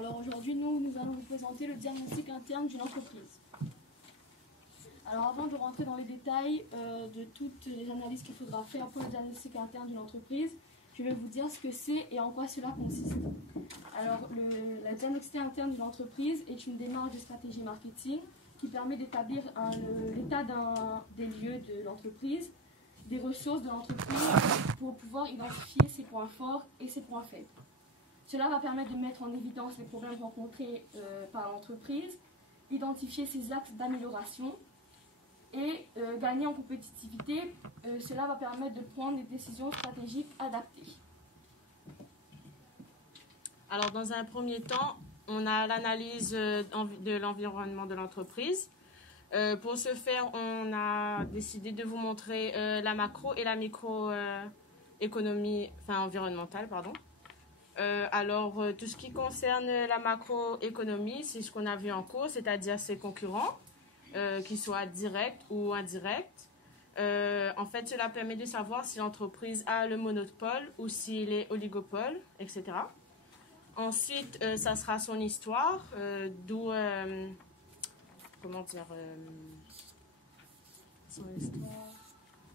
Alors aujourd'hui, nous allons vous présenter le diagnostic interne d'une entreprise. Alors avant de rentrer dans les détails de toutes les analyses qu'il faudra faire pour le diagnostic interne d'une entreprise, je vais vous dire ce que c'est et en quoi cela consiste. Alors la diagnostic interne d'une entreprise est une démarche de stratégie marketing qui permet d'établir l'état des lieux de l'entreprise, des ressources de l'entreprise pour pouvoir identifier ses points forts et ses points faibles. Cela va permettre de mettre en évidence les problèmes rencontrés par l'entreprise, identifier ses axes d'amélioration et gagner en compétitivité. Cela va permettre de prendre des décisions stratégiques adaptées. Alors, dans un premier temps, on a l'analyse de l'environnement de l'entreprise. Pour ce faire, on a décidé de vous montrer la macro et la microéconomie, environnementale, pardon. Tout ce qui concerne la macroéconomie, c'est ce qu'on a vu en cours, c'est-à-dire ses concurrents, qu'ils soient directs ou indirects. En fait, cela permet de savoir si l'entreprise a le monopole ou s'il est oligopole, etc. Ensuite, ça sera son histoire, d'où...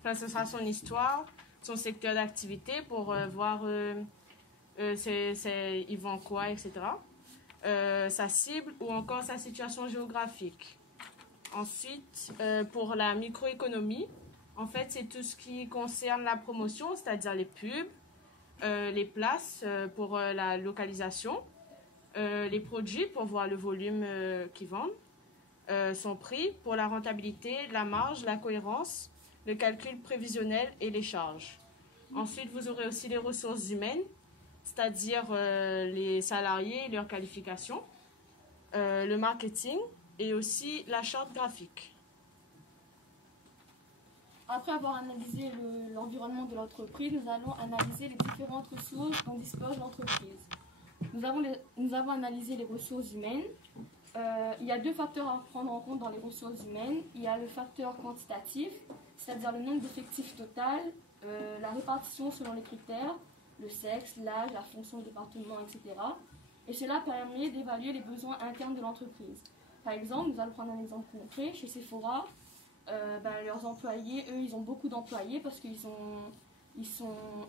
ce sera son histoire, son secteur d'activité pour voir ils vendent quoi, etc. Sa cible ou encore sa situation géographique. Ensuite, pour la microéconomie, en fait, c'est tout ce qui concerne la promotion, c'est-à-dire les pubs, les places pour la localisation, les produits pour voir le volume qu'ils vendent, son prix pour la rentabilité, la marge, la cohérence, le calcul prévisionnel et les charges. Ensuite, vous aurez aussi les ressources humaines, c'est-à-dire les salariés et leurs qualifications, le marketing et aussi la charte graphique. Après avoir analysé l'environnement de l'entreprise, nous allons analyser les différentes ressources dont dispose l'entreprise. Nous avons analysé les ressources humaines. Il y a deux facteurs à prendre en compte dans les ressources humaines. Il y a le facteur quantitatif, c'est-à-dire le nombre d'effectifs total, la répartition selon les critères, le sexe, l'âge, la fonction, le département, etc. Et cela permet d'évaluer les besoins internes de l'entreprise. Par exemple, nous allons prendre un exemple concret. Chez Sephora, leurs employés, eux, ils ont beaucoup d'employés parce qu'ils sont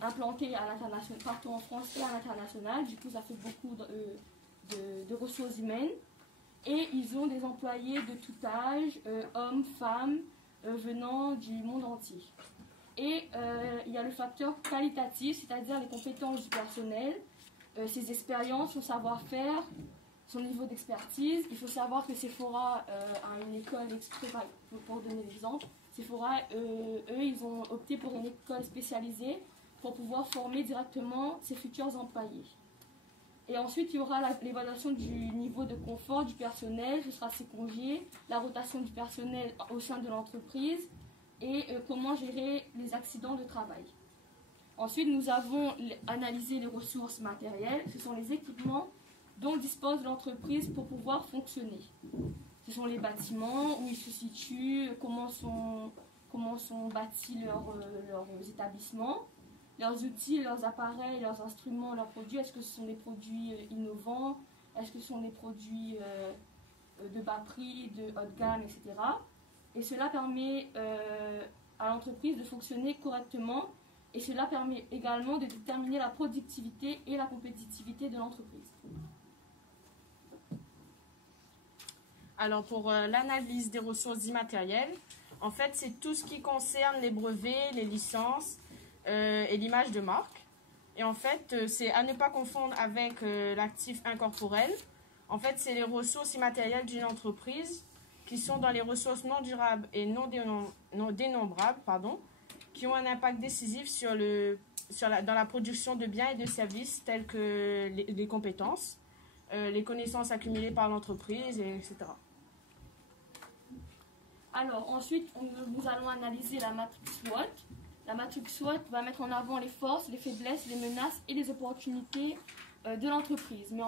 implantés à l'international, partout en France et à l'international. Du coup, ça fait beaucoup de ressources humaines. Et ils ont des employés de tout âge, hommes, femmes, venant du monde entier. Et il y a le facteur qualitatif, c'est-à-dire les compétences du personnel, ses expériences, son savoir-faire, son niveau d'expertise. Il faut savoir que Sephora a une école exprès, pour donner l'exemple. Sephora, eux, ils ont opté pour une école spécialisée pour pouvoir former directement ses futurs employés. Et ensuite, il y aura l'évaluation du niveau de confort du personnel, ce sera ses congés, la rotation du personnel au sein de l'entreprise et comment gérer les accidents de travail. Ensuite, nous avons analysé les ressources matérielles, ce sont les équipements dont dispose l'entreprise pour pouvoir fonctionner. Ce sont les bâtiments, où ils se situent, comment sont bâtis leurs établissements, leurs outils, leurs appareils, leurs instruments, leurs produits. Est-ce que ce sont des produits innovants? Est-ce que ce sont des produits de bas prix, de haut de gamme, etc. Et cela permet à l'entreprise de fonctionner correctement et cela permet également de déterminer la productivité et la compétitivité de l'entreprise. Alors, pour l'analyse des ressources immatérielles, en fait, c'est tout ce qui concerne les brevets, les licences et l'image de marque. Et en fait, c'est à ne pas confondre avec l'actif incorporel. En fait, c'est les ressources immatérielles d'une entreprise qui sont dans les ressources non durables et non dénombrables, qui ont un impact décisif dans la production de biens et de services tels que les compétences, les connaissances accumulées par l'entreprise, etc. Alors ensuite, nous allons analyser la matrice SWOT. La matrice SWOT va mettre en avant les forces, les faiblesses, les menaces et les opportunités de l'entreprise. Mais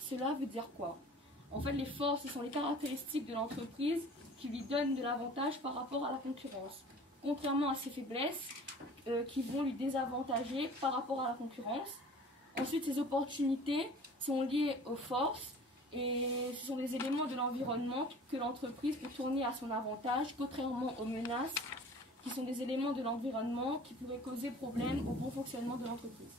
cela veut dire quoi? En fait, les forces, ce sont les caractéristiques de l'entreprise qui lui donnent de l'avantage par rapport à la concurrence. Contrairement à ses faiblesses qui vont lui désavantager par rapport à la concurrence. Ensuite, ces opportunités sont liées aux forces et ce sont des éléments de l'environnement que l'entreprise peut tourner à son avantage, contrairement aux menaces qui sont des éléments de l'environnement qui pourraient causer problème au bon fonctionnement de l'entreprise.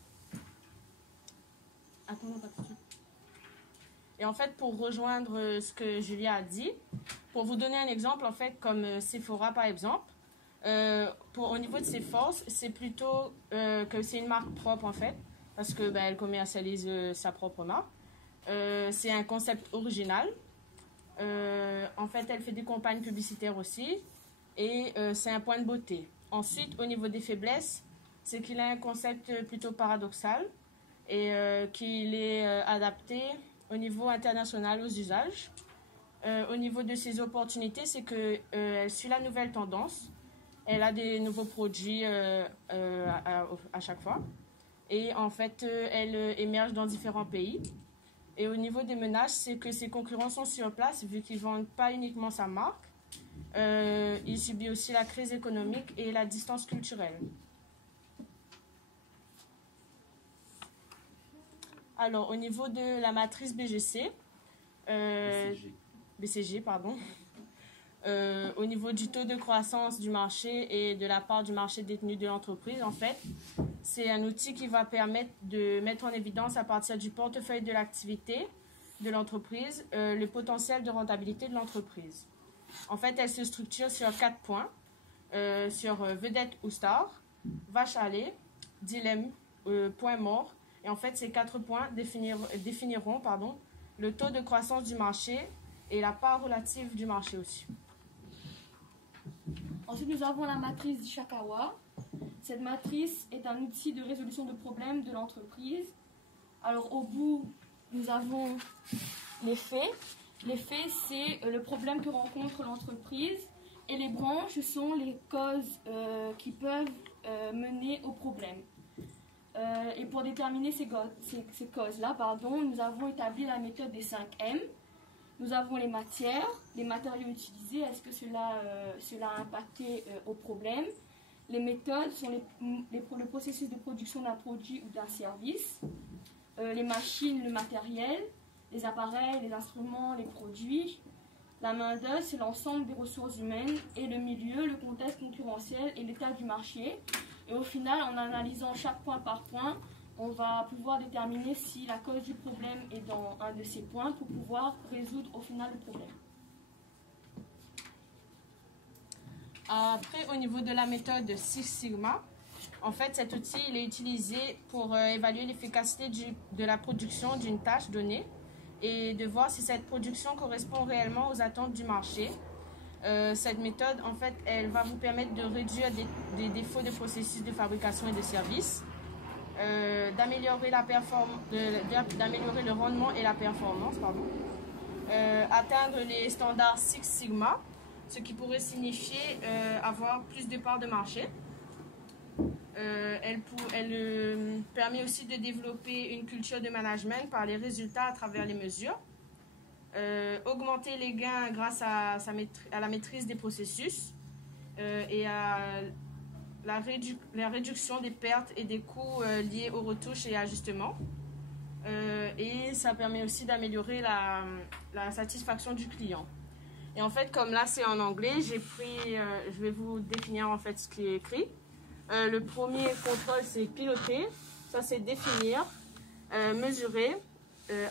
Et en fait, pour rejoindre ce que Julia a dit, pour vous donner un exemple, en fait, comme Sephora par exemple, au niveau de ses forces, c'est plutôt que c'est une marque propre en fait, parce que elle commercialise sa propre marque. C'est un concept original. En fait, elle fait des campagnes publicitaires aussi, et c'est un point de beauté. Ensuite, au niveau des faiblesses, c'est qu'il a un concept plutôt paradoxal et qu'il est adapté au niveau international aux usages. Au niveau de ses opportunités, c'est qu'elle suit la nouvelle tendance. Elle a des nouveaux produits à chaque fois. Et en fait, elle émerge dans différents pays. Et au niveau des menaces, c'est que ses concurrents sont sur place, vu qu'ils ne vendent pas uniquement sa marque. Il subit aussi la crise économique et la distance culturelle. Alors, au niveau de la matrice BCG, pardon. Au niveau du taux de croissance du marché et de la part du marché détenu de l'entreprise, en fait, c'est un outil qui va permettre de mettre en évidence à partir du portefeuille de l'activité de l'entreprise le potentiel de rentabilité de l'entreprise. En fait, elle se structure sur 4 points, sur vedette ou star, vache à lait, dilemme, point mort. Et en fait, ces 4 points définiront le taux de croissance du marché et la part relative du marché aussi. Ensuite, nous avons la matrice d'Ishikawa. Cette matrice est un outil de résolution de problèmes de l'entreprise. Alors, au bout, nous avons les faits. Les faits, c'est le problème que rencontre l'entreprise. Et les branches sont les causes qui peuvent mener au problème. Et pour déterminer ces causes-là, nous avons établi la méthode des 5 M. Nous avons les matières, les matériaux utilisés, est-ce que cela a impacté au problème. Les méthodes sont le processus de production d'un produit ou d'un service. Les machines, le matériel, les appareils, les instruments, les produits. La main-d'œuvre, c'est l'ensemble des ressources humaines et le milieu, le contexte concurrentiel et l'état du marché. Et au final, en analysant chaque point par point, on va pouvoir déterminer si la cause du problème est dans un de ces points pour pouvoir résoudre au final le problème. Après, au niveau de la méthode Six Sigma, en fait, cet outil il est utilisé pour évaluer l'efficacité de la production d'une tâche donnée et de voir si cette production correspond réellement aux attentes du marché. Cette méthode, en fait, elle va vous permettre de réduire des défauts de processus de fabrication et de service, d'améliorer le rendement et la performance, atteindre les standards Six Sigma, ce qui pourrait signifier avoir plus de parts de marché. Elle permet aussi de développer une culture de management par les résultats à travers les mesures, augmenter les gains grâce à la maîtrise des processus et à la réduction des pertes et des coûts liés aux retouches et ajustements. Et ça permet aussi d'améliorer la satisfaction du client. Et en fait, comme là c'est en anglais, je vais vous définir en fait ce qui est écrit. Le premier contrôle, c'est piloter, ça c'est définir, mesurer,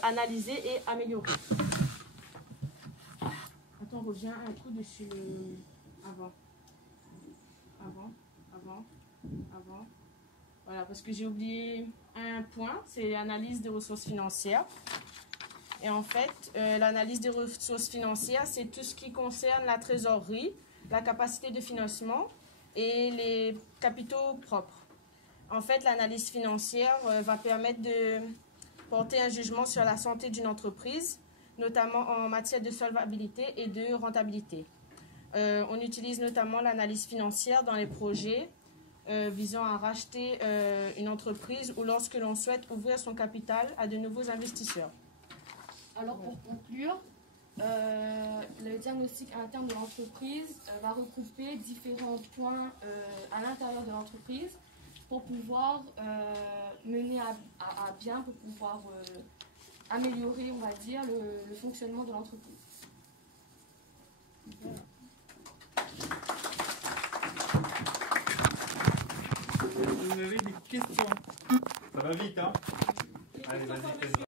analyser et améliorer. Attends, on revient un coup dessus avant. Voilà, parce que j'ai oublié un point, c'est l'analyse des ressources financières. Et en fait, l'analyse des ressources financières, c'est tout ce qui concerne la trésorerie, la capacité de financement et les capitaux propres. En fait, l'analyse financière va permettre de porter un jugement sur la santé d'une entreprise, notamment en matière de solvabilité et de rentabilité. On utilise notamment l'analyse financière dans les projets visant à racheter une entreprise ou lorsque l'on souhaite ouvrir son capital à de nouveaux investisseurs. Alors pour conclure, le diagnostic interne de l'entreprise va regrouper différents points à l'intérieur de l'entreprise. pour pouvoir mener à bien, pour pouvoir améliorer, on va dire, le fonctionnement de l'entreprise. Voilà. Vous avez des questions? Ça va vite, hein? Allez, vas-y, fais-le.